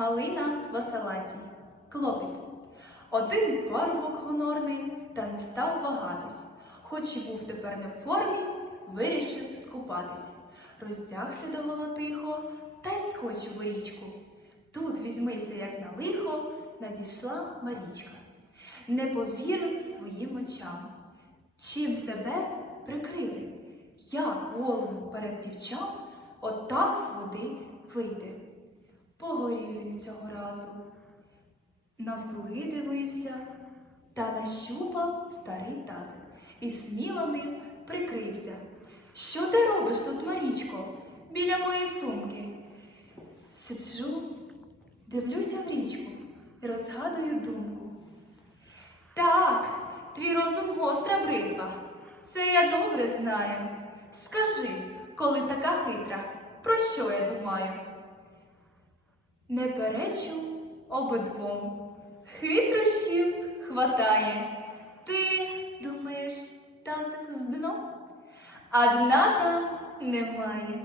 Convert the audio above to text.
Галина Василаті. Клопіт. Один парубок гонорний та не став вагатись. Хоч і був тепер не в формі, вирішив скупатись. Роздягся доволо тихо та й скочив у річку. Тут візьмися, як на лихо, надійшла Марічка. Не повірив своїм очам. Чим себе прикрити? Як голому перед дівчам отак з води вийти? Разу. Навкруги дивився та нащупав старий тазик і сміло ним прикрився. Що ти робиш тут, Марічко, біля моєї сумки? Сиджу, дивлюся в річку і розгадую думку. Так, твій розум гостра бритва. Це я добре знаю. Скажи, коли така хитра, про що я думаю? Не перечу обидвом. Хитрощів хватає. Ти думаєш, тазик з дном, а дна там немає.